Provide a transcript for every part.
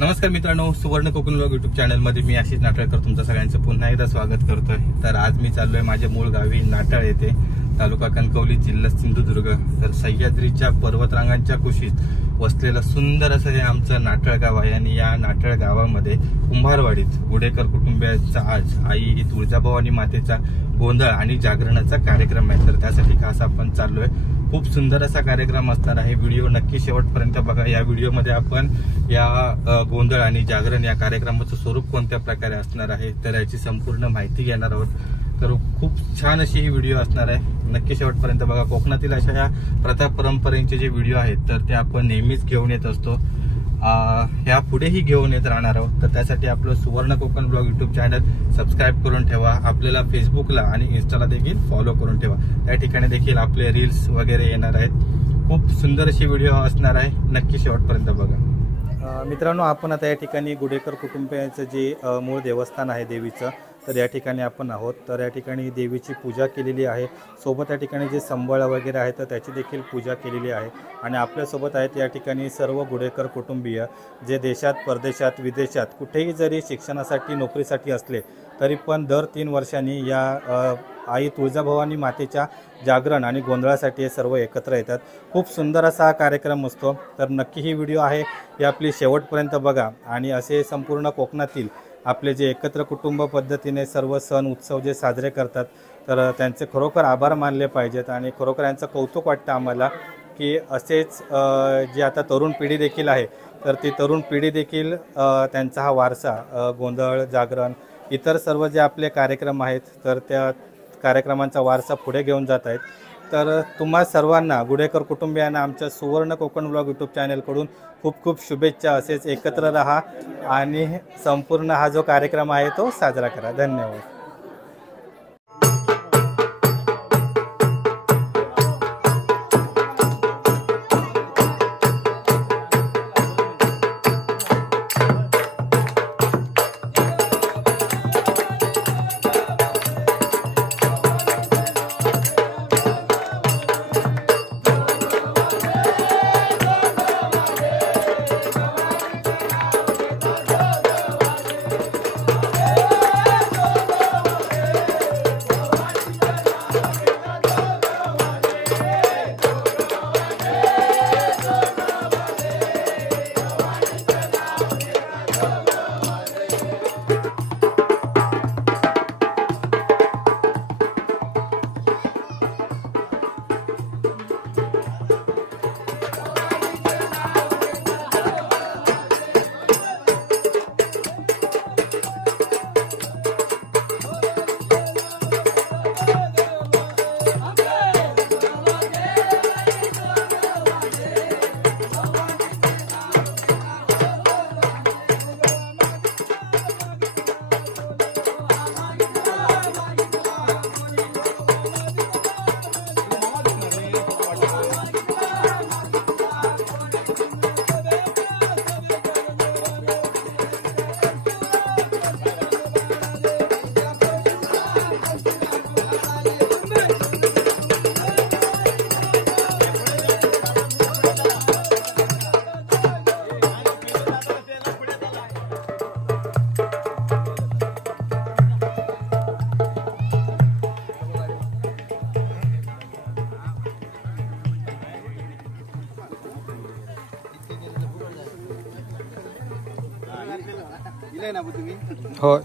नमस्कार मित्रांनो, सुवर्ण कोकण व्लॉग यूट्यूब चॅनलमध्ये मी आशिष नाटळकर तुमचं सगळ्यांचं पुन्हा एकदा स्वागत करतोय। तर आज मी चाललोय माझ्या मूळ गावी नाटाळ येथे, तालुका कणकवली, जिल्हा सिंधुदुर्ग। तर सह्याद्रीच्या पर्वतरांगांच्या कुशीत वसलेलं सुंदर असं हे आमचं नाटाळ गाव आहे आणि या नाटाळ गावामध्ये कुंभारवाडीत गुडेकर कुटुंबियांचा आज आई तुळजाभवानी मातेचा गोंधळ आणि जागरणाचा कार्यक्रम आहे। तर त्यासाठी खास आपण चाललोय। खूप सुंदर असा कार्यक्रम असणार आहे। व्हिडिओ नक्की शेवटपर्यंत बघा। या व्हिडिओमध्ये आपण या गोंधळ आणि जागरण या कार्यक्रमाचं स्वरूप कोणत्या प्रकारे असणार आहे तर याची संपूर्ण माहिती घेणार आहोत। तर खूप छान अशी ही व्हिडिओ असणार आहे, नक्की शेवटपर्यंत बघा। कोकणातील अशा या प्रथा परंपरेचे जे व्हिडिओ आहेत तर ते आपण नेहमीच घेऊन येत असतो, ह्या पुढेही घेऊन येत राहणार आहोत। तर त्यासाठी आपलं सुवर्ण Konkan blog YouTube channel subscribe करून ठेवा। आपल्याला फेसबुकला आणि इन्स्टाला देखील फॉलो करून ठेवा, त्या ठिकाणी देखील आपले रील्स वगैरे येणार आहेत। खूप सुंदर अशी व्हिडिओ असणार आहे, नक्की शेवटपर्यंत बघा। मित्रांनो, आपण आता या ठिकाणी गुडेकर कुटुंबियांचं जे मूळ देवस्थान आहे देवीचं, तर या ठिकाणी आपण आहोत। तर या ठिकाणी देवीची पूजा केलेली आहे, सोबत या ठिकाणी जे संबळ वगैरे आहे तर त्याची देखील पूजा केलेली आहे। आणि आपल्यासोबत आहेत या ठिकाणी सर्व गुडेकर कुटुंबीय जे देशात, परदेशात, विदेशात कुठेही जरी शिक्षणासाठी, नोकरीसाठी असले तरी पण दर 3 वर्षांनी या आई तुळजाभवानी मातेच्या जागरण आणि गोंधळासाठी हे सर्व एकत्र येतात। खूप सुंदर असा हा कार्यक्रम असतो। तर नक्की ही व्हिडिओ आहे ही आपली शेवटपर्यंत बघा। आणि असे संपूर्ण कोकणातील आपले जे एकत्र कुटुंब पद्धतीने सर्व सण उत्सव जे साजरे करतात तर त्यांचे खरोखर आभार मानले पाहिजेत। आणि खरोखर यांचं कौतुक वाटतं आम्हाला की असेच जे आता तरुण पिढी देखील आहे तर ती तरुण पिढी देखील त्यांचा हा वारसा गोंधळ, जागरण, इतर सर्व जे आपले कार्यक्रम आहेत तर त्या कार्यक्रमांचा वारसा पुढे घेऊन जात आहेत। तर तुम्हा सर्वांना, गुडेकर कुटुंबियांना आमच्या सुवर्ण कोकण ब्लॉग यूट्यूब चॅनलकडून खूप खूप शुभेच्छा। असेच एकत्र राहा आणि संपूर्ण हा जो कार्यक्रम आहे तो साजरा करा। धन्यवाद। हो।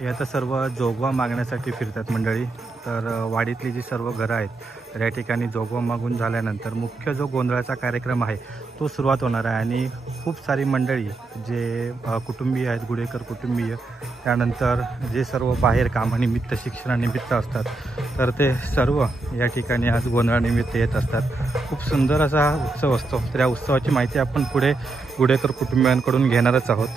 हे आता सर्व जोगवा मागण्यासाठी फिरतात मंडळी। तर वाडीतली जी सर्व घरं आहेत तर या ठिकाणी जोगवा मागून झाल्यानंतर मुख्य जो गोंधळाचा कार्यक्रम आहे तो सुरुवात होणार आहे। आणि खूप सारी मंडळी जे कुटुंबीय आहेत, गुडेकर कुटुंबीय, त्यानंतर जे सर्व बाहेर कामानिमित्त शिक्षणानिमित्त असतात तर ते सर्व या ठिकाणी आज गोंधळानिमित्त येत असतात। खूप सुंदर असा हा उत्सव असतो। तर या उत्सवाची माहिती आपण पुढे गुडेकर कुटुंबियांकडून घेणारच आहोत।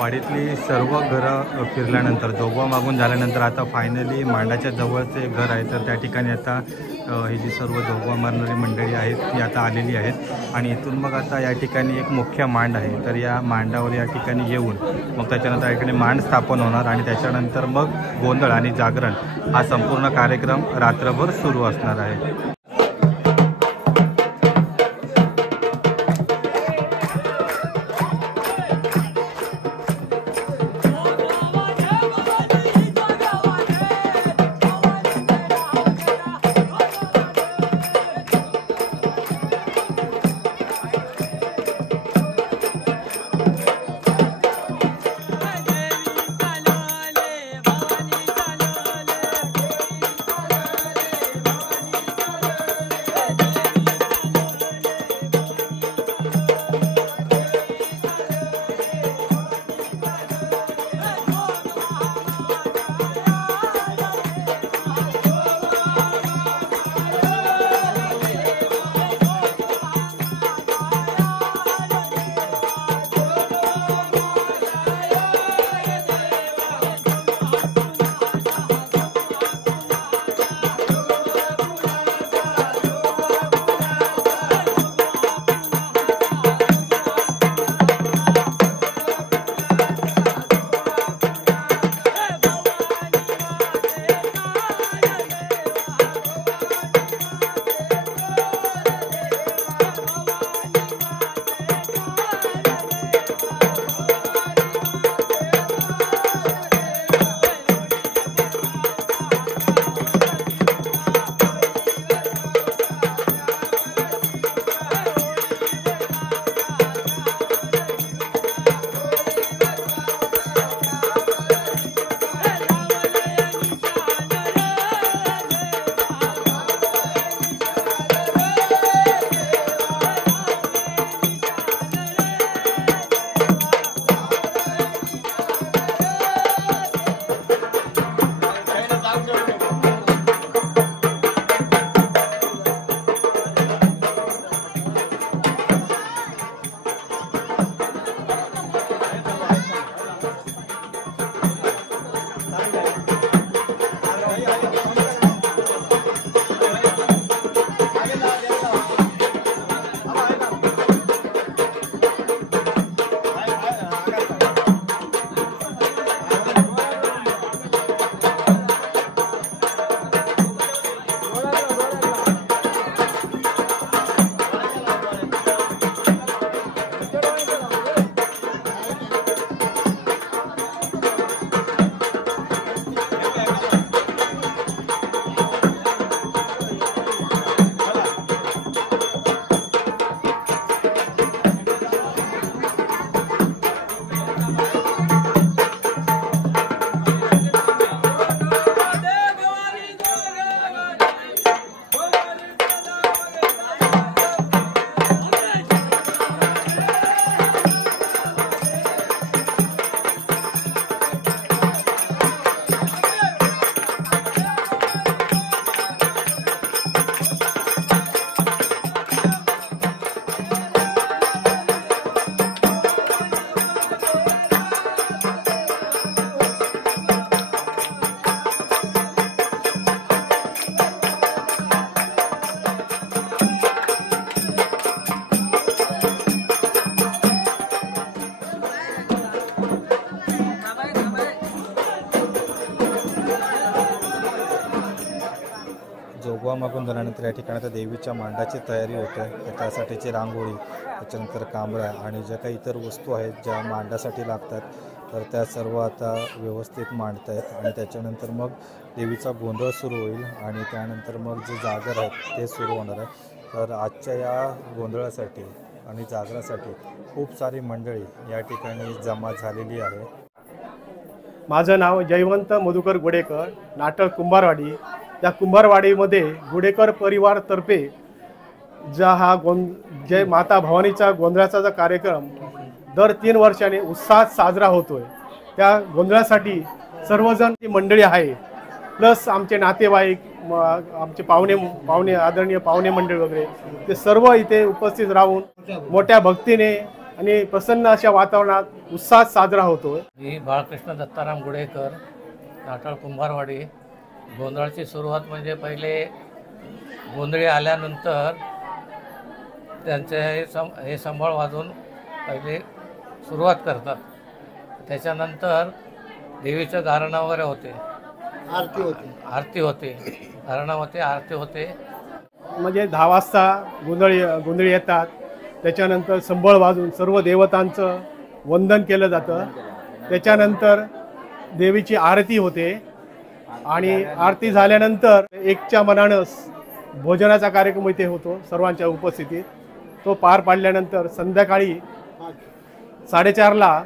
वाडीतली सर्व घरं फिरल्यानंतर जोगवा मागून झाल्यानंतर आता फायनली मांडाच्या जवळचे घर आहे। तर त्या ठिकाणी आता ही जी सर्व जोगवा मारणारी मंडळी आहेत ती आता आलेली आहेत आणि इथून मग आता या ठिकाणी एक मुख्य मांड आहे। तर या मांडावर या ठिकाणी येऊन मग त्याच्यानंतर या ठिकाणी मांड स्थापन होणार आणि त्याच्यानंतर मग गोंधळ आणि जागरण हा संपूर्ण कार्यक्रम रात्रभर सुरू असणार आहे। जोगवा मागून झाल्यानंतर या ठिकाणी आता देवीच्या मांडाची तयारी होते. तर त्यासाठीची रांगोळी, त्याच्यानंतर कांबळ्या आणि ज्या काही इतर वस्तू आहेत ज्या मांडासाठी लागतात तर त्या सर्व आता व्यवस्थित मांडत आहेत. आणि त्याच्यानंतर मग देवीचा गोंधळ सुरू होईल आणि त्यानंतर मग जे जागर आहेत ते सुरू होणार आहे. तर आजच्या या गोंधळासाठी आणि जागरासाठी खूप सारी मंडळी या ठिकाणी जमा झालेली आहे. माझं नाव जयवंत मधुकर गुडेकर, नाटळ कुंभारवाडी. त्या कुंभारवाडीमध्ये गुडेकर परिवारतर्फे हा जय माता भवानीचा गोंधळाचा जो कार्यक्रम दर 3 वर्षांनी उत्साहात साजरा होतोय. त्या गोंधळासाठी सर्वजण ती मंडळी आहे, प्लस आमचे नातेवाईक, आमचे पाहुणे आदरणीय पाहुणे मंडळ वगैरे ते सर्व इथे उपस्थित राहून मोठ्या भक्तीने आणि प्रसन्न अशा वातावरणात उत्साहात साजरा होतोय. मी बाळकृष्ण दत्ताराम गुडेकर, नाटळ कुंभारवाडी. गोंधळाची सुरुवात म्हणजे पहिले गोंधळी आल्यानंतर त्यांचे हे संभाळ वाजवून पहिले सुरुवात करतात. त्याच्यानंतर देवीचं गारणं वगैरे होते, आरती होते, गारणं होते, आरती होते. म्हणजे 10 वाजता गोंधळी येतात. त्याच्यानंतर संबळ वाजून सर्व देवतांचं वंदन केलं जातं. त्याच्यानंतर देवीची आरती होते आणि आरती झाल्यानंतर एकच्या मनानं भोजनाचा कार्यक्रम इथे होतो सर्वांच्या उपस्थितीत. तो पार पाडल्यानंतर संध्याकाळी 4:30ला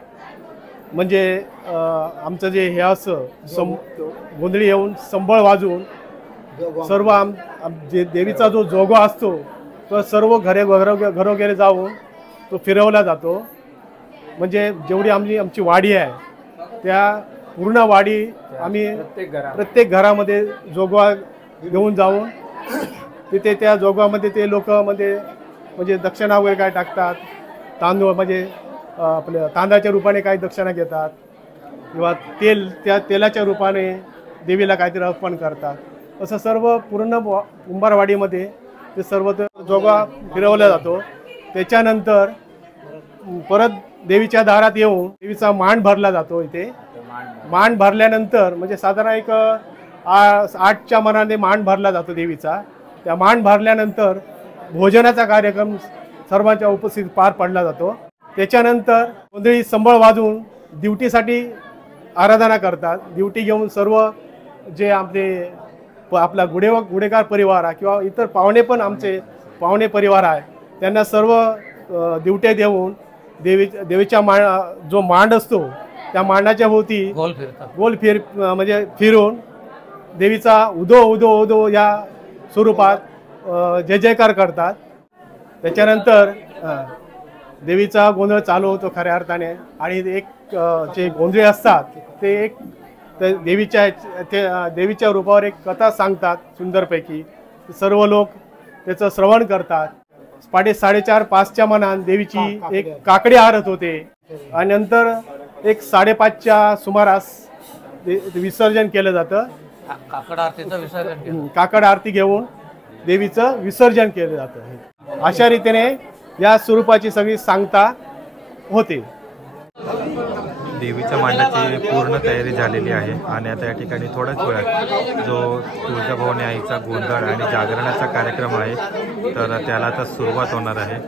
म्हणजे आमचं जे हे असं गोंधळी येऊन संबळ वाजून सर्व जे देवीचा जो जोगवा असतो तो सर्व घरोघरी जाऊन तो फिरवला जातो. म्हणजे जेवढी आमची वाडी आहे त्या पूर्ण वाडी आम्ही प्रत्येक घरामध्ये जोगवा घेऊन जाऊन तिथे त्या जोगवामध्ये ते लोक म्हणजे दक्षिणा वगैरे काय टाकतात, तांदूळ म्हणजे आपल्या तांदळाच्या रूपाने काही दक्षिणा घेतात किंवा त्या तेलाच्या रूपाने देवीला काहीतरी अर्पण करतात. असं सर्व पूर्ण कुंभारवाडीमध्ये ते सर्व जोगवा फिरवला जातो. त्याच्यानंतर परत देवीच्या दारात येऊन देवीचा मांड भरला जातो. इथे मांड भरल्यानंतर म्हणजे साधारण एक 8च्या मनाने मांड भरला जातो देवीचा. त्या मांड भरल्यानंतर भोजनाचा कार्यक्रम सर्वांच्या उपस्थित पार पडला जातो. त्याच्यानंतर गोंधळी संबळ वाजून ड्युटीसाठी आराधना करतात. ड्युटी घेऊन सर्व जे आपला गुडेगार परिवार आहे किंवा इतर पाहुणे पण आमचे पाहुणे परिवार आहे त्यांना सर्व ड्युट्या देऊन देवीच्या जो मांड असतो त्या मांडाच्या भोवती गोल म्हणजे फिरून देवीचा उदो उदो उदो या स्वरूपात जय जयकार करतात. त्याच्यानंतर देवीचा गोंधळ चालू होतो खऱ्या अर्थाने. आणि एक जे गोंधळी असतात ते देवीच्या रूपावर एक कथा सांगतात सुंदरपैकी. सर्व लोक त्याचं श्रवण करतात. 4:30-5च्या मनात देवीची एक काकडी आरत होते आणि नंतर एक 5:30च्या सुमारास विसर्जन केलं जातं. काकड आरती घेऊन देवीचं विसर्जन केलं जातं. अशा रीतीने या स्वरूपाची सगळी सांगता होते. देवीच्या मांडाची पूर्ण तयारी झालेली आहे आणि आता या ठिकाणी थोड्याच वेळात जो तुळजाभवानी आईचा गोंधळ आणि जागरणाचा कार्यक्रम आहे तर त्याला आता सुरुवात होणार आहे.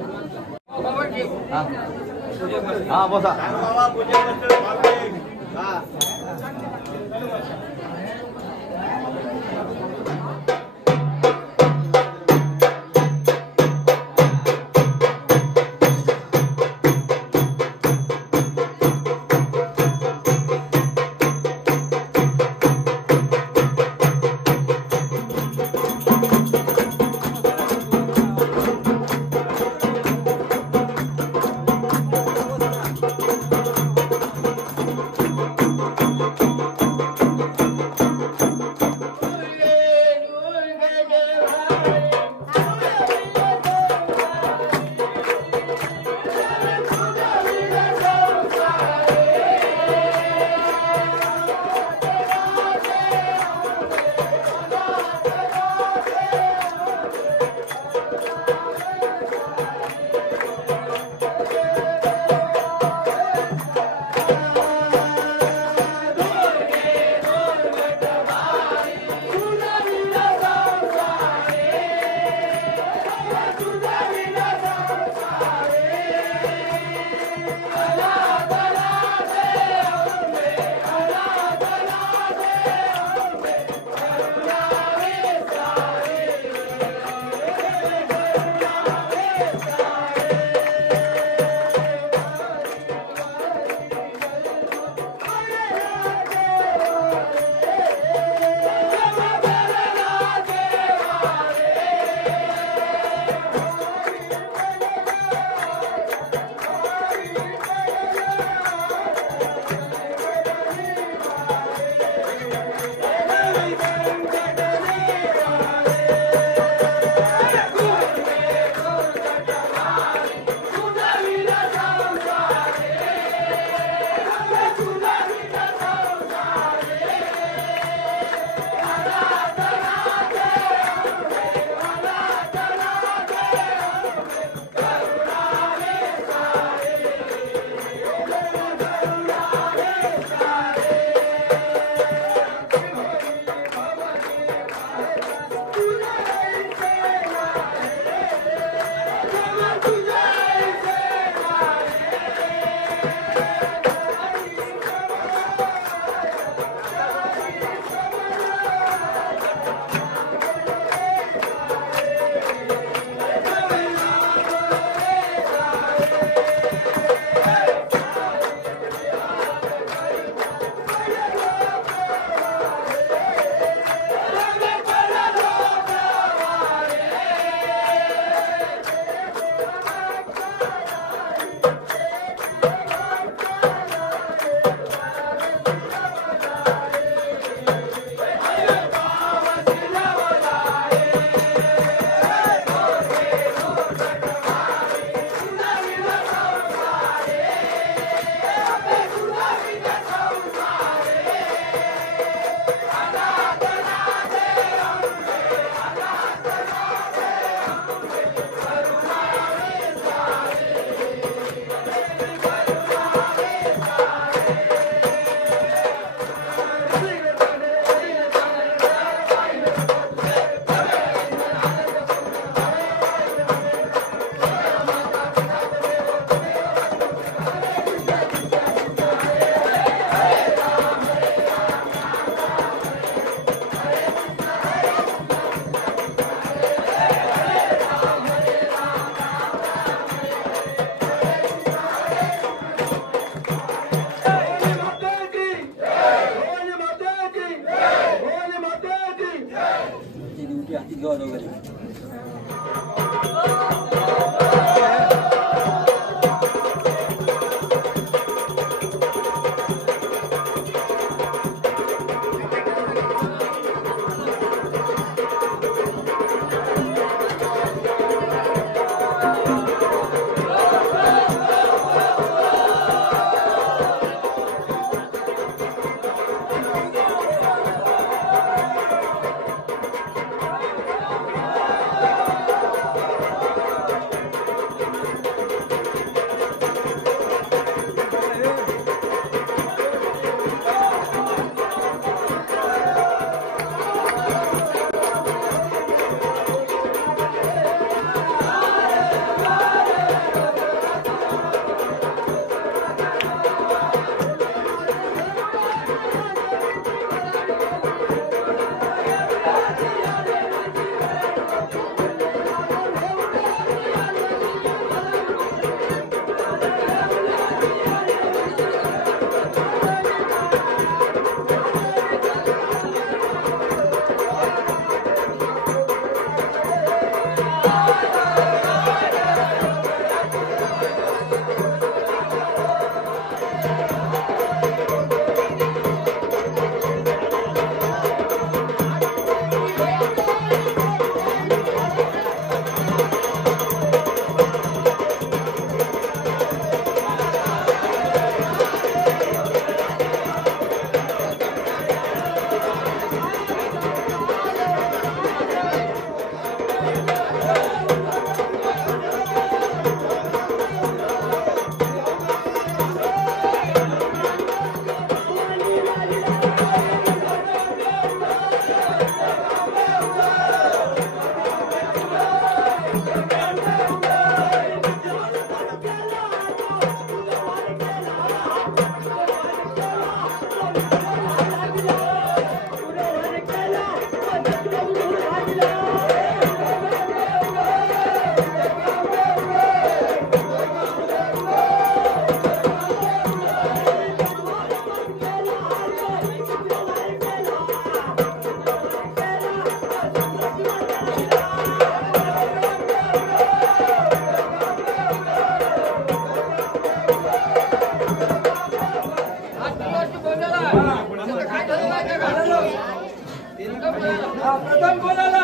प्रथम कोण आला?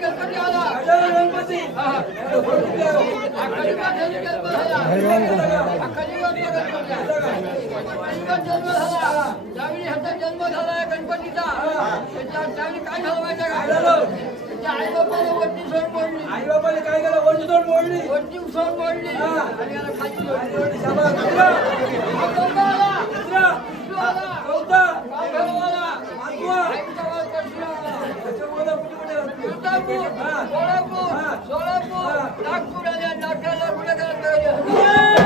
गणपती आला. गणपती त्यावेळी ह्याचा जन्म झाला गणपतीचा. त्यावेळी काय झालं माहिती काय झालं? त्याच्या आई बापाला वरती सोड मोडली. आई बापाने काय केलं? वरती सोड मोडली. वरती सोड मोडली आणि याला खाली सोडली. सोलापूर नागपूर आल्या नागपूरला कुठे करायला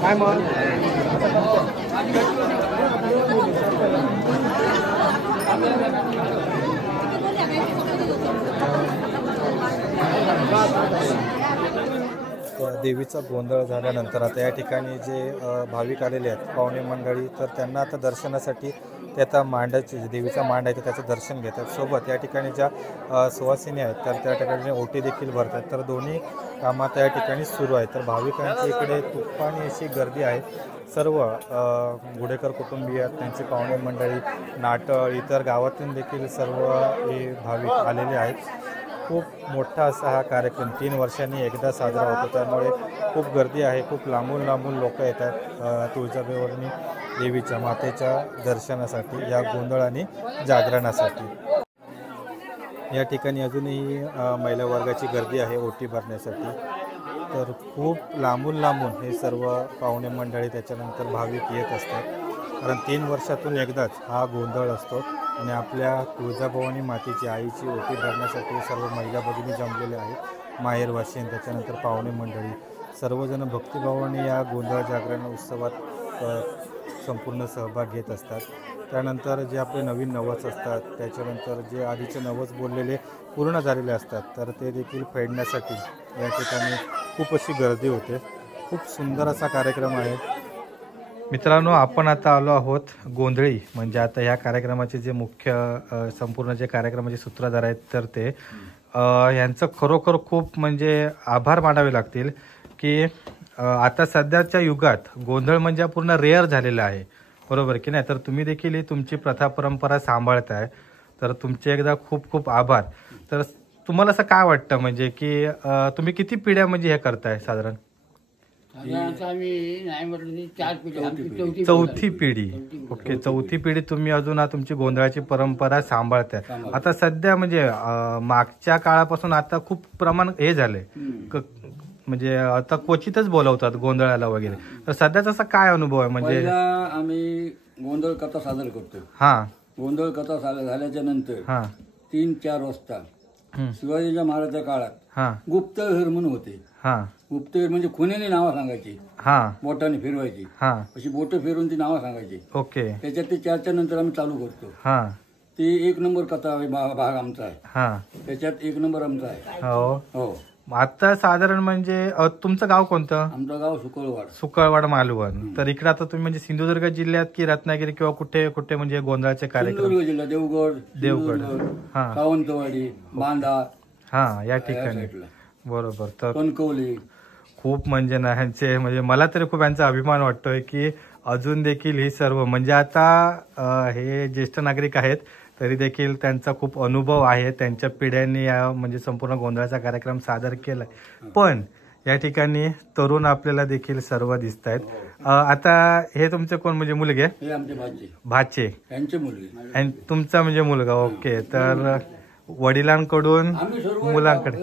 काय मग देवीचा गोंधळ झाल्यानंतर आता या ठिकाणी जे भाविक आलेले आहेत पाहुणे मंडळी, तर त्यांना आता दर्शनासाठी ते आता मांडाचे देवीचा मांड आहे तर त्याचं दर्शन घेतात. सोबत या ठिकाणी ज्या सुवासिनी आहेत तर त्या ठिकाणी ओटी देखील भरतात. तर दोन्ही कामं आता या ठिकाणी सुरू आहेत. तर भाविकांची इकडे तुफानी अशी गर्दी आहे. सर्व गुडेकर कुटुंबीय, त्यांची पाहुणे मंडळी, नाटळ, इतर गावातून देखील सर्व हे भाविक आलेले आहेत. खूप मोठा असा हा कार्यक्रम 3 वर्षांनी एकदा साजरा होतो, त्यामुळे खूप गर्दी आहे. खूप लांबून लांबून लोक येतात तुळजाभवानी देवीच्या मातेच्या दर्शनासाठी, या गोंधळ आणि जागरणासाठी. या ठिकाणी अजूनही महिला वर्गाची गर्दी आहे ओटी भरण्यासाठी. तर खूप लांबून लांबून हे सर्व पाहुणे मंडळी त्याच्यानंतर भाविक येत असतात, कारण 3 वर्षातून एकदाच हा गोंधळ असतो आणि आपल्या तुळजाभवानी मातेची आईची ओटी भरण्यासाठी सर्व महिला भगिनी जमलेल्या आहेत. माहेरवासी आणि त्याच्यानंतर पाहुणे मंडळी सर्वजण भक्तिभावाने या गोंधळ जागरण उत्सवात संपूर्ण सहभाग घेत असतात. त्यानंतर जे आपले नवीन नवस असतात, त्याच्यानंतर जे आधीचे नवस बोललेले पूर्ण झालेले असतात, तर ते देखील फेडण्यासाठी या ठिकाणी खूप अशी गर्दी होते. खूप सुंदर असा कार्यक्रम आहे. मित्रांनो, आपण आता आलो आहोत गोंधळी, म्हणजे आता ह्या कार्यक्रमाचे जे मुख्य संपूर्ण जे कार्यक्रमाचे सूत्रधार आहेत तर ते यांचं खरोखर खूप म्हणजे आभार मानावे लागतील की आता सध्याच्या युगात गोंधळ म्हणजे पूर्ण रेअर झालेला आहे, बरोबर की नाही. तर तुम्ही देखील ही तुमची प्रथा परंपरा सांभाळताय, तर तुमचे एकदा खूप खूप आभार. तर तुम्हाला असं काय वाटतं म्हणजे की तुम्ही किती पिढ्या म्हणजे हे करताय साधारण? चौथी पिढी. ओके, चौथी पिढी तुम्ही अजून तुमची गोंधळाची परंपरा सांभाळताय. आता सध्या म्हणजे मागच्या काळापासून आता खूप प्रमाण हे झालंय, म्हणजे आता क्वचितच बोलवतात गोंधळाला वगैरे. तर सध्याचा असा काय अनुभव आहे? म्हणजे आम्ही गोंधळ कथा सादर करतो. हा, गोंधळ कथा झाल्याच्या नंतर 3-4 वाजता शिवाजीच्या महाराजांच्या काळात गुप्तहेर म्हणून होते. गुप्तहेर म्हणजे खुनेने नावं सांगायची, बोटाने फिरवायची, अशी बोट फिरून ती नावं सांगायची. ओके, त्याच्यात ते 4च्या नंतर आम्ही चालू करतो. ती 1 नंबर कथा भाग आमचा आहे, त्याच्यात 1 नंबर आमचा आहे. हो. आता साधारण म्हणजे तुमचं गाव कोणतं? आमचं गाव सुकळवाड. सुकळवाड मालवण. तर इकडे आता तुम्ही म्हणजे सिंधुदुर्ग जिल्ह्यात की रत्नागिरी किंवा कुठे कुठे म्हणजे गोंधळाचे कार्यक्रम? सिंधुदुर्ग जिल्हा, देवगड, सावंतवाडी, बांदा, या ठिकाणी, बरोबर. तर कणकवली. खूप म्हणजे ना ह्यांचे म्हणजे मला तरी खूप यांचा अभिमान वाटतोय की अजून देखील ही सर्व म्हणजे आता हे ज्येष्ठ नागरिक आहेत तरी देखील त्यांचा खूप अनुभव आहे. त्यांच्या पिढ्यांनी या म्हणजे संपूर्ण गोंधळाचा कार्यक्रम सादर केलाय. पण या ठिकाणी तरुण आपल्याला देखील सर्व दिसत आहेत. आता हे तुमचे कोण म्हणजे मुलगे? भाचे, यांचे मुलगे. तुमचा म्हणजे मुलगा. ओके, तर वडिलांकडून मुलांकडे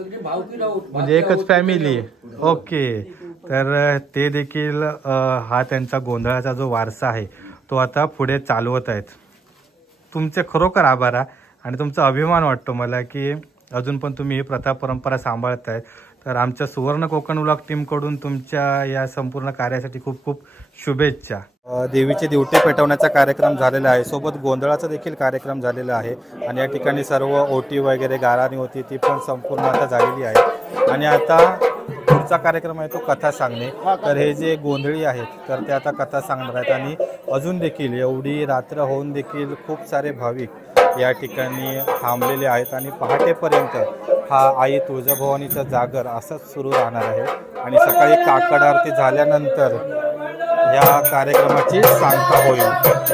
म्हणजे एकच फॅमिली. ओके, तर ते देखील हा त्यांचा गोंधळाचा जो वारसा आहे तो आता पुढे चालवत आहेत. तुमचे खरोखर आभार आणि तुमचा अभिमान वाटतो मला की अजून पण तुम्ही ही प्रथा परंपरा सांभाळताय. तर आमच्या सुवर्ण कोकण व्लॉग टीमकडून तुमच्या या संपूर्ण कार्यासाठी खूप खूप शुभेच्छा. देवीचे दिवटे पेटवण्याचा कार्यक्रम झालेला आहे, सोबत गोंधळाचा देखील कार्यक्रम झालेला आहे आणि या ठिकाणी सर्व ओटी वगैरे गाराणी होती ती पण संपूर्ण आता झालेली आहे. आणि आता पुढचा कार्यक्रम आहे तो कथा सांगणे. तर हे जे गोंधळी आहेत तर ते आता कथा सांगणार आहेत आणि अजून देखील एवढी रात्र होऊन देखील खूप सारे भाविक या ठिकाणी थांबलेले आहेत आणि पहाटेपर्यंत हा आई तुळजाभवानीचा जागर असंच सुरू राहणार आहे. आणि सकाळी काकड आरती झाल्यानंतर या कार्यक्रमाची सांगता होईल.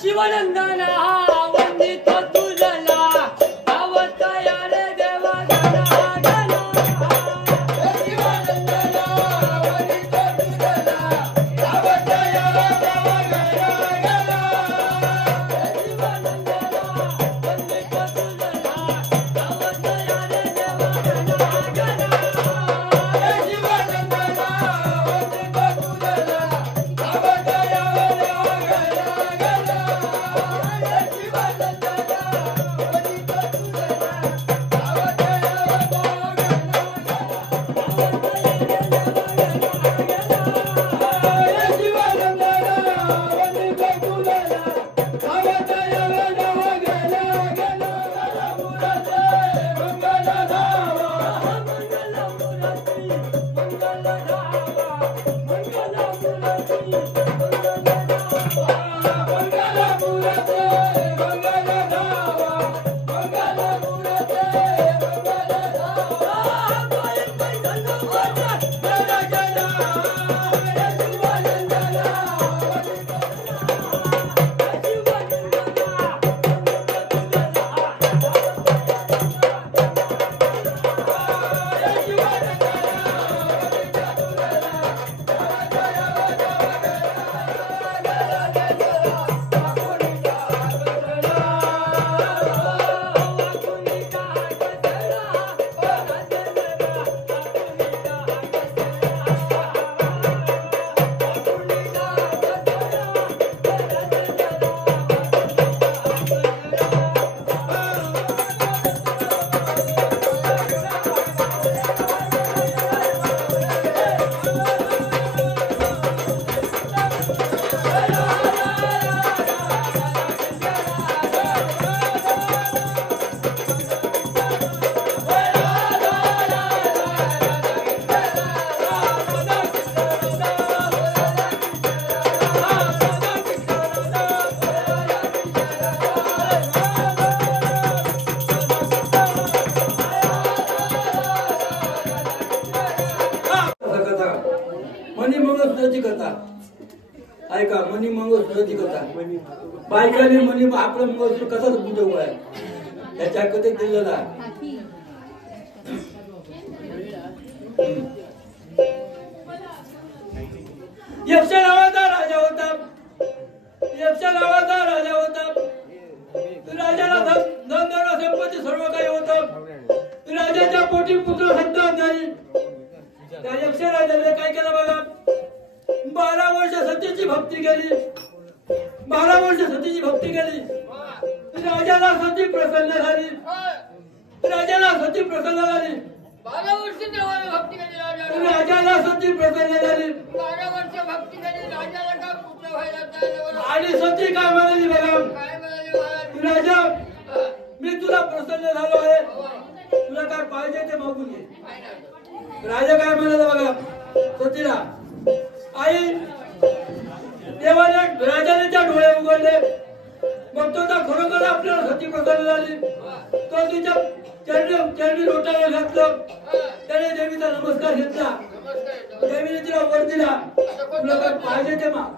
शिवनंदना वंदित तुझला अवतया रे देवा गणा गणा शिवनंदना वंदित तुझला अवतया रे देवा गणा गणा शिवनंदना वंदित तुझला अवतया रे देवा गणा गणा शिवनंदना वंदित तुझला अवतया रे देवा मनी मंगळसूत्राची कथा ऐका. मनी मंगळसूत्राची कथा. बायकाने मनी आपलं मंगळसूत्र कसं बुजवलं आहे त्याच्या कथेत दिलेला आहे. यक्षा नावाचा राजा होता. यक्षा नावाचा राजा होता. राजाला धन संपत्ती सर्व काही होतं. राजाच्या पोटी पुत्र संतान नाही. त्या यक्ष राजाने काय केलं बघा. 12 वर्ष सतीची भक्ती केली. 12 वर्ष सतीची भक्ती केली. राजाला सती प्रसन्न झाली. राजाला सती प्रसन्न झाली. 12 वर्ष देवाने भक्ती केली राजाला. राजाला सती प्रसन्न झाली. 12 वर्ष भक्ती केली राजाला का पुत्र व्हायला तयार. आणि सती काय म्हणाली बघा. काय म्हणाले महाराज. राजा मी तुला प्रसन्न झालो आहे. तुला काय पाहिजे ते मागून घे. राजा काय म्हणाला बघा सतीला. आई देवाने राजाने त्या डोळे उघडले. मग तो खरोखर आपल्याला सती प्रसन्न झाली. तो तिच्या चरणी लोटाला घातलं. त्याने देवीचा नमस्कार घेतला. देवीने तिला वर दिला. तुला काय पाहिजे ते माग.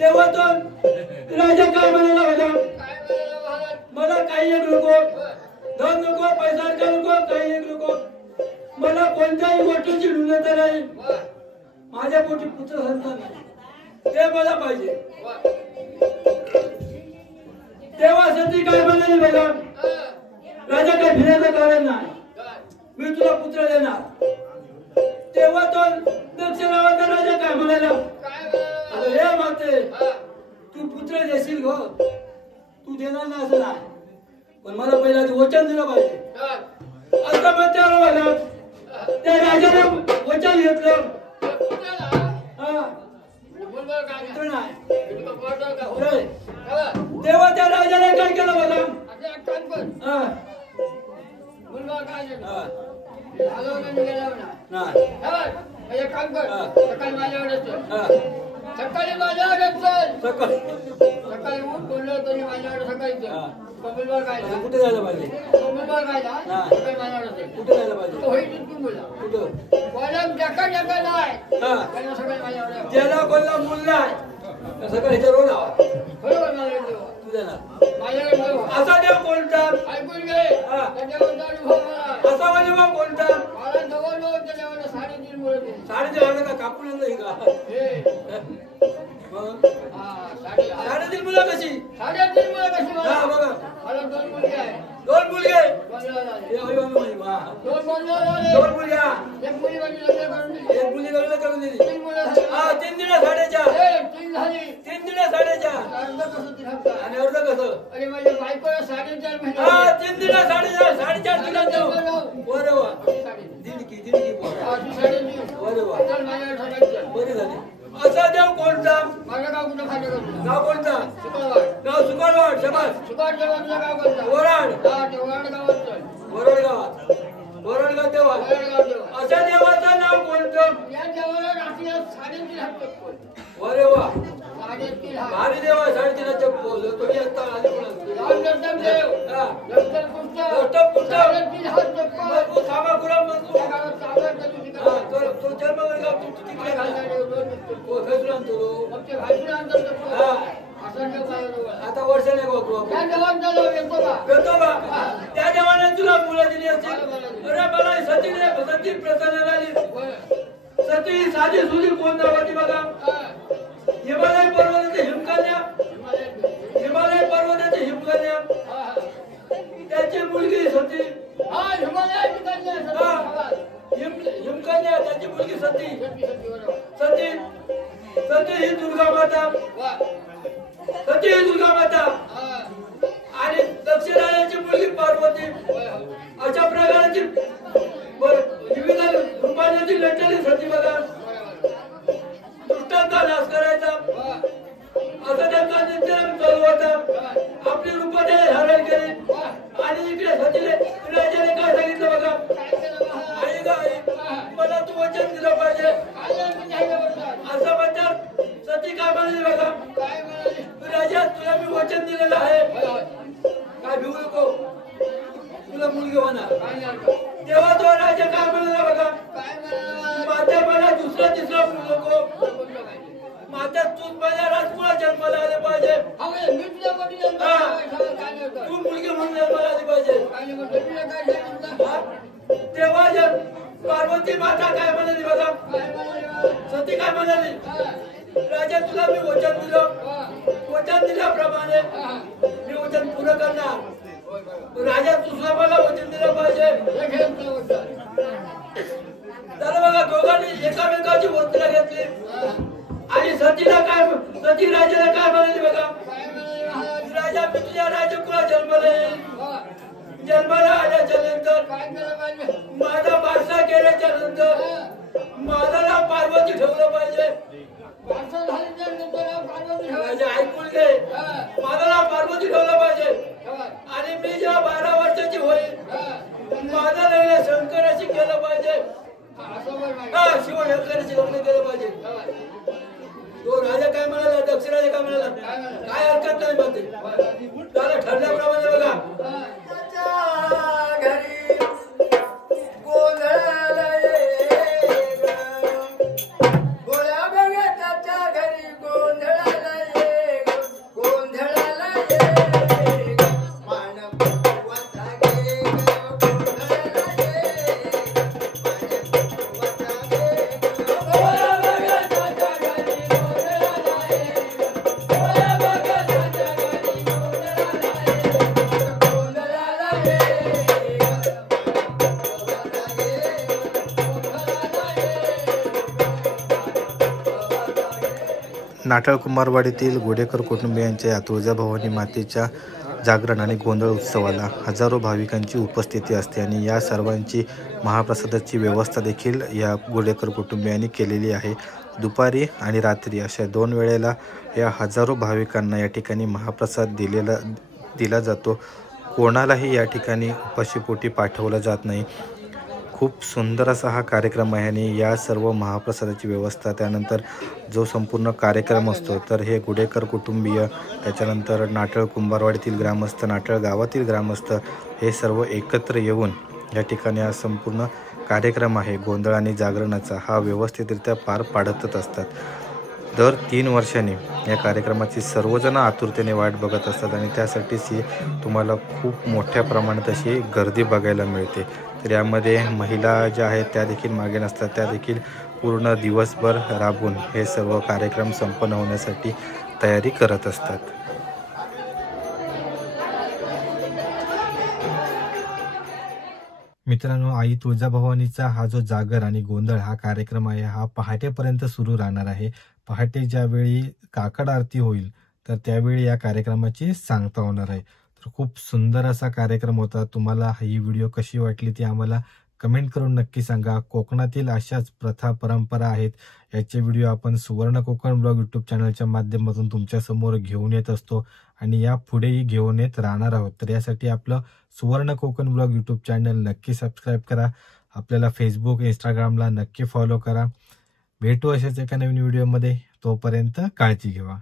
तेव्हा तो राजा काय म्हणाला बघा. मला काही एक नको. धन नको. पैसा नको. काही एक नको. मला कोणत्याही गोष्टीची न्यूनता नाही. माझ्या पोटी पुत्र संतान नाही. ते मला पाहिजे. तेव्हा सती काय म्हणाली बघा. राजा काय फिरायचं कारण नाही. मी तुला पुत्र देणार. तेव्हा तो दक्ष नावाचा राजा काय म्हणाला. हे माते तू पुत्र देशील गो. तू देणार नाही असं नाही. पण मला पहिला वचन दिलं पाहिजे. असं म्हणते बघा. त्या राजाने वचन घेतलं. तेव्हा त्या राजाने काय केलं बघा. बघ काय नाही. हा. घालवलं निघालं ना. नाही. बघ, एक काम कर. हा. सकाळी माझ्याकडे चल. हा. सकाळी माझ्याकडे चल. सकाळी सकाळी उठ बोललो तरी माझ्याकडे सकाळी चल. हा. कबूलबाग खायला. कुठे जायला पाहिजे? कबूलबाग खायला. हा. सकाळी माझ्याकडे चल. कुठे जायला पाहिजे? तो होईल तिथून बोला. कुठं? कोलम जका जका नाही. हा. त्याला सकाळी माझ्याकडे. ज्याला कोणला मूल नाही सकाळी ह्याच्या रोल लावा. बरोबर माझ्याकडे ठेवा. तुझ्या ना माझ्याकडे ठेवा. असा देव कोणता? ऐकून घे. हा. त्याच्याबद्दल अनुभव मला. असा म्हणजे मग कोणता? मला जवळ त्याच्यावर 3.5 मुलं दिली. 3.5 का कापून आणलं का? हे. मग हा, 3.5. 3.5 मुलं कशी? 3.5 मुलं कशी मला? हा बघा. मला 2 मुलगे आहे. 2 मुलगे. बनला झाले. हे होय बाबा, वा. 2 बनला झाले. 2 मुलग्या. एक मुली माझी लग्न करून दिली. एक मुली लग्न करून दिली. 3 मुलं झाली. हा 3 दिल्या 4.5. हे, 3 झाली. 3 दिल्या 4.5. अर्ध कसं ती हप्ता? आणि अर्ध कसं? अरे माझ्या बायकोला 4.5 महिने हा झाले. 3 दिल्या 4.5 दिल्या देऊ. बरं वा. 3.5. दीडकी पोरं. हा, ती 3.5. बरं वा. चल माझ्याकडे सगळ्यात चल. बरे झाले. असा देव कोणता? माझं गाव कुठं खाल्लं करतो? गाव कोणता? शुक्रवार. गाव सुकाळवाड. शबास. शुक्रवार देवाचं गाव कोणतं? वराड. हा, ते वराड गावात चल. वरड गावात. वरडगाव देवा. वराड गाव देवा. अशा देवाचं नाव कोणतं? या देवाला रात्रीला 3.5 हात चप्पल. अरे वा. 3.5 हात. भारी देवा 3.5 चप्पल. तुम्ही आता आले कोणाला? राम दत्तम देव. हा. दत्तम पुष्ट. दत्तम पुष्ट. 3.5 हात चप्पल. मग तू थांबा कुराम मग तू. त्या गावात चांगलं कधी तिकडं. हा, तो जन्मगाव तू तिकडे घालणार. खेचून आणतो तो. मग ते भाजीला आणतात चप्पल. हा. असं देव पाहिजे. आता वर्षाने बघू आपण. त्या देवाचा नाव येतो का? करतो बा. त्या देवाने तुला मुलं दिली असतील. अरे मला सती प्रसन्न झाली. बरं. सती साधी सुधी कोण नावाची बघा. हा. हिमालय पर्वताचे हिमकन्या. हिमालयात. हिमालय पर्वताचे हिमकन्या. हा, हा. त्याची मुलगी सती. हा, हिमालयाची कन्या आहे, सती हा. गावात. हिमकन्या त्याची मुलगी सती. सती, सती, बरोबर. सती ही दुर्गा माता. वा. सती ही दुर्गा माता. हा. आणि दक्षिणाची मुलगी पार्वती. होय, होय. अशा प्रकारची विविध रूपांची लढलेली सती बघा. बरोबर. दुष्टांचा नाश करायचा वा. असं त्यांचा नित्यम चालू होता. वा. आपली रूपाने धारण केली. वा. आणि इकडे सतीने राजाने काय सांगितलं बघा. काय केलं महाराज? आई ग आई, मला तू वचन दिलं पाहिजे. काय झालं म्हणजे ह्याच्याबद्दल? असं म्हणतात. सती काय म्हणाली बघा. काय म्हणाली? राजा तुला मी वचन दिलेलं आहे. होय, होय. काय भिवू नको. तुला मुलगी होणार. काय झालं? तेव्हा तो राजा काय म्हणाला बघा. काय म्हणाला? माता मला दुसरा तिसरा मुलगा नको. बोललो पाहिजे. माता तूच माझ्या राजकुळा जन्माला आले पाहिजे. हा, म्हणजे मी तुझ्या पोटी जन्माला हा. आलोय, सगळं काय नाही होतं. तू मुलगी म्हणून जन्माला आली पाहिजे. काय नाही म्हणतो, तुला काय सांगितलं? हा? तेव्हा पार्वती माता काय म्हणाली बघा. काय म्हणाली बा? सती काय म्हणाली. हा. राजा तुला मी वचन दिलं. वा. वचन दिल्याप्रमाणे हा. मी वचन पूर्ण करणार. होय, बरोबर. राजा तुझं मला वचन दिलं पाहिजे. हे घे तुला वचन. तर बघा दोघांनी एकामेकाची वस्त्र घेतली. हा. आणि सतीला सती राजाला काय म्हणाली बघा. काय म्हणाली महाराज? राजा मी तुझ्या राजकुळा जन्माला येईल. वा. जन्माला आल्याच्या नंतर काय केलं पाहिजे? माझा बारसा केल्याच्या नंतर हा. माझं नाव पार्वती ठेवलं पाहिजे. वारसा झाल्याच्या नंतर नाव पार्वती ठेवायचं. राजा ऐकून घे. हा. माझं नाव पार्वती ठेवलं पाहिजे. ठेवा. आणि मी जेव्हा 12 वर्षाची होईल हा. माझं लग्न शंकराशी केलं पाहिजे. हा, असं बरं माहिती. हा शिवशंकराशी लग्न केलं पाहिजे. ठेवा. तो राजा काय म्हणाला. दक्षिणाने काय म्हणाला. काय म्हणाला? काय हरकत नाही म्हणते. त्याला ठरल्याप्रमाणे बघा. हा. घरी गोंधळाला ये ग. गोळ्या बघताच्या घरी गोंधळाला ये ग. गोंधळाला ये ग. मानवता गे ग. गोंधळाला ये ग. मानवता गे ग. गोळ्या बघताच्या घरी गोंधळाला ये ग. गोळ्या बघताच्या घरी गोंधळाला ये ग. गोंधळाला ये ग. नाटाळ कुंभारवाडीतील गोडेकर कुटुंबियांच्या तुळजाभवानी मातेच्या जागरण आणि गोंधळ उत्सवाला हजारो भाविकांची उपस्थिती असते आणि या सर्वांची महाप्रसादाची व्यवस्था देखील या गोडेकर कुटुंबियांनी केलेली आहे. दुपारी आणि रात्री अशा 2 वेळेला या हजारो भाविकांना या ठिकाणी महाप्रसाद दिला जातो. कोणालाही या ठिकाणी उपाशीपोटी पाठवलं जात नाही. खूप सुंदर असा हा कार्यक्रम आहे आणि या सर्व महाप्रसादाची व्यवस्था, त्यानंतर जो संपूर्ण कार्यक्रम असतो तर हे गुडेकर कुटुंबीय, त्याच्यानंतर नाटळ कुंभारवाडीतील ग्रामस्थ, नाटळ गावातील ग्रामस्थ हे सर्व एकत्र येऊन या ठिकाणी हा संपूर्ण कार्यक्रम आहे गोंधळ आणि जागरणाचा हा व्यवस्थितरित्या पार पाडतच असतात. दर 3 वर्षांनी या कार्यक्रमाची सर्वजण आतुरतेने वाट बघत असतात आणि त्यासाठीच ही तुम्हाला खूप मोठ्या प्रमाणात अशी गर्दी बघायला मिळते. तर यामध्ये महिला ज्या आहेत त्या देखील मागे नसतात, त्या देखील पूर्ण दिवसभर राबून हे सर्व कार्यक्रम संपन्न होण्यासाठी तयारी करत असतात. मित्रांनो, आई तुळजाभवानीचा हा जो जागर आणि गोंधळ हा कार्यक्रम आहे हा पहाटेपर्यंत सुरू राहणार आहे. पहाटे ज्यावेळी काकड आरती होईल तर त्यावेळी या कार्यक्रमाची सांगता होणार आहे. तर खूप सुंदर असा कार्यक्रम होता. तुम्हाला ही व्हिडिओ कशी वाटली ती आम्हाला कमेंट करून नक्की सांगा. कोकणातील अशाच प्रथा परंपरा आहेत याचे व्हिडिओ आपण सुवर्ण कोकण ब्लॉग यूट्यूब चॅनलच्या माध्यमातून तुमच्यासमोर घेऊन येत असतो आणि या पुढेही घेऊन येत राहणार आहोत. तर यासाठी आपलं सुवर्ण कोकण ब्लॉग यूट्यूब चॅनल नक्की सबस्क्राईब करा. आपल्याला फेसबुक इंस्टाग्रामला नक्की फॉलो करा. भेटू अशाच एका नवीन व्हिडिओमध्ये. तोपर्यंत काळजी घ्या.